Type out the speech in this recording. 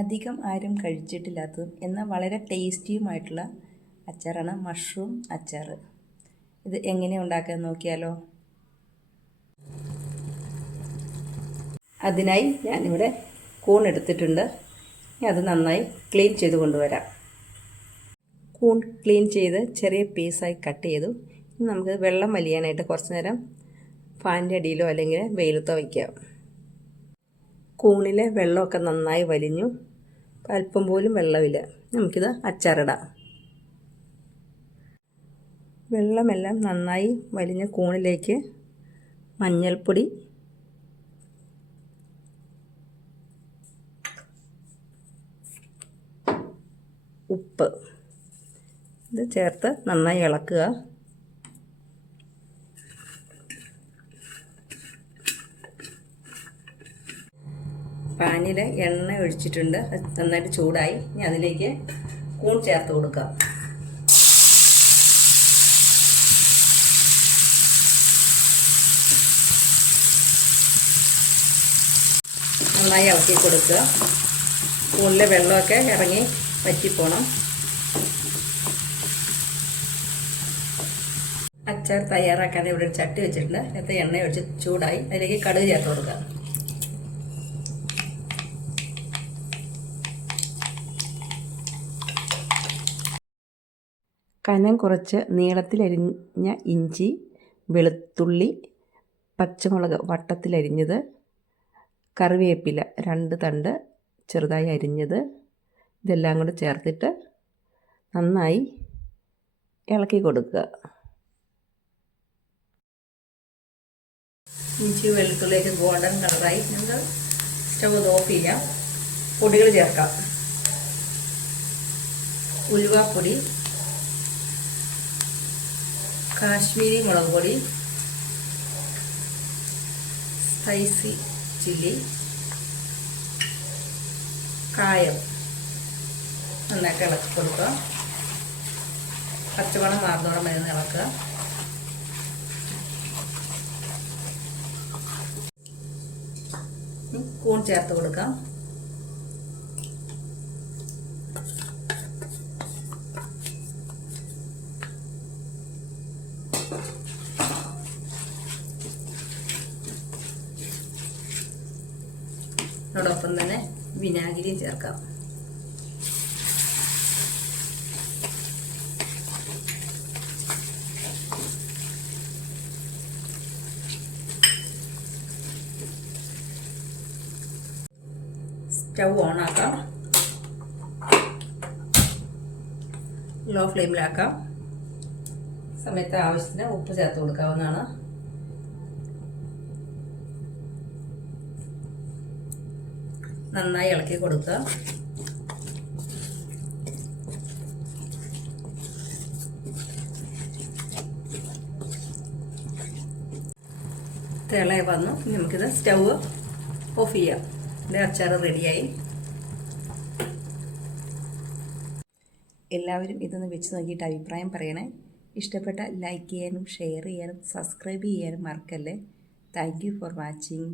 അധികം ആരും കഴിച്ചിട്ടില്ലാത്തതും എന്നാൽ വളരെ ടേസ്റ്റിയുമായിട്ടുള്ള അച്ചാറാണ് മഷ്റൂം അച്ചാർ. ഇത് എങ്ങനെയാണ് ഉണ്ടാക്കാൻ നോക്കിയാലോ. അതിനായി ഞാനിവിടെ കൂൺ എടുത്തിട്ടുണ്ട്. അത് നന്നായി ക്ലീൻ ചെയ്ത് കൊണ്ടുവരാം. കൂൺ ക്ലീൻ ചെയ്ത് ചെറിയ പീസായി കട്ട് ചെയ്തു. ഇനി നമുക്ക് വെള്ളം വലിയാനായിട്ട് കുറച്ച് നേരം ഫാനിൻ്റെ അടിയിലോ അല്ലെങ്കിൽ വെയിലത്തോ വയ്ക്കാം. കൂണിലെ വെള്ളമൊക്കെ നന്നായി വലിഞ്ഞു, അല്പം പോലും വെള്ളമില്ല. നമുക്കിത് അച്ചാറിടാം. വെള്ളമെല്ലാം നന്നായി വലിഞ്ഞ കൂണിലേക്ക് മഞ്ഞൾപ്പൊടി, ഉപ്പ് ഇത് ചേർത്ത് നന്നായി ഇളക്കുക. പാനിൽ എണ്ണ ഒഴിച്ചിട്ടുണ്ട്. അത് നന്നായിട്ട് ചൂടായി. ഇനി അതിലേക്ക് കൂൺ ചേർത്ത് കൊടുക്കുക. നന്നായി ഇളക്കി കൊടുക്കുക. കൂണിലെ വെള്ളമൊക്കെ ഇറങ്ങി വറ്റിപ്പോണം. അച്ചാർ തയ്യാറാക്കാൻ ഇവിടെ ഒരു ചട്ടി വെച്ചിട്ടുണ്ട്. അതിനകത്ത് എണ്ണ ഒഴിച്ച് ചൂടായി. അതിലേക്ക് കടുക് ചേർത്ത് കൊടുക്കുക. കനം കുറച്ച് നീളത്തിലരിഞ്ഞ ഇഞ്ചി, വെളുത്തുള്ളി, പച്ചമുളക് വട്ടത്തിലരിഞ്ഞത്, കറിവേപ്പില 2 തണ്ട് ചെറുതായി അരിഞ്ഞത്, ഇതെല്ലാം കൂടെ ചേർത്തിട്ട് നന്നായി ഇളക്കി കൊടുക്കുക. ഇഞ്ചി വെളുത്തുള്ളിലേക്ക് ഗോൾഡൻ കളറായി. നമുക്ക് സ്റ്റവ് ഓഫ് ചെയ്യാം. പൊടികൾ ചേർക്കാം. ഉലുവാപ്പൊടി, കാശ്മീരി മുളക് പൊടി, സ്പൈസി ചില്ലി, കായം നന്നായിട്ട് ഇളക്കി കൊടുക്കുക. പച്ചമണം മാറുന്നോടെ മരുന്ന് ഇളക്കുക. കൂൺ ചേർത്ത് കൊടുക്കാം. അതോടൊപ്പം തന്നെ വിനാഗിരി ചേർക്കാം. സ്റ്റൗ ഓണാക്കാം. ലോ ഫ്ലെയിമിലാക്കാം. സമയത്ത് ആവശ്യത്തിന് ഉപ്പ് ചേർത്ത് കൊടുക്കാവുന്നതാണ്. നന്നായി ഇളക്കി കൊടുക്കുക. തിള വന്നു. നമുക്കിത് സ്റ്റൗ ഓഫ് ചെയ്യാം. ഇവിടെ അച്ചാർ റെഡിയായി. എല്ലാവരും ഇതൊന്ന് വെച്ച് നോക്കിയിട്ട് അഭിപ്രായം പറയണേ. ഇഷ്ടപ്പെട്ട ലൈക്ക് ചെയ്യാനും ഷെയർ ചെയ്യാനും സബ്സ്ക്രൈബ് ചെയ്യാനും മറക്കല്ലേ. Thank you for watching.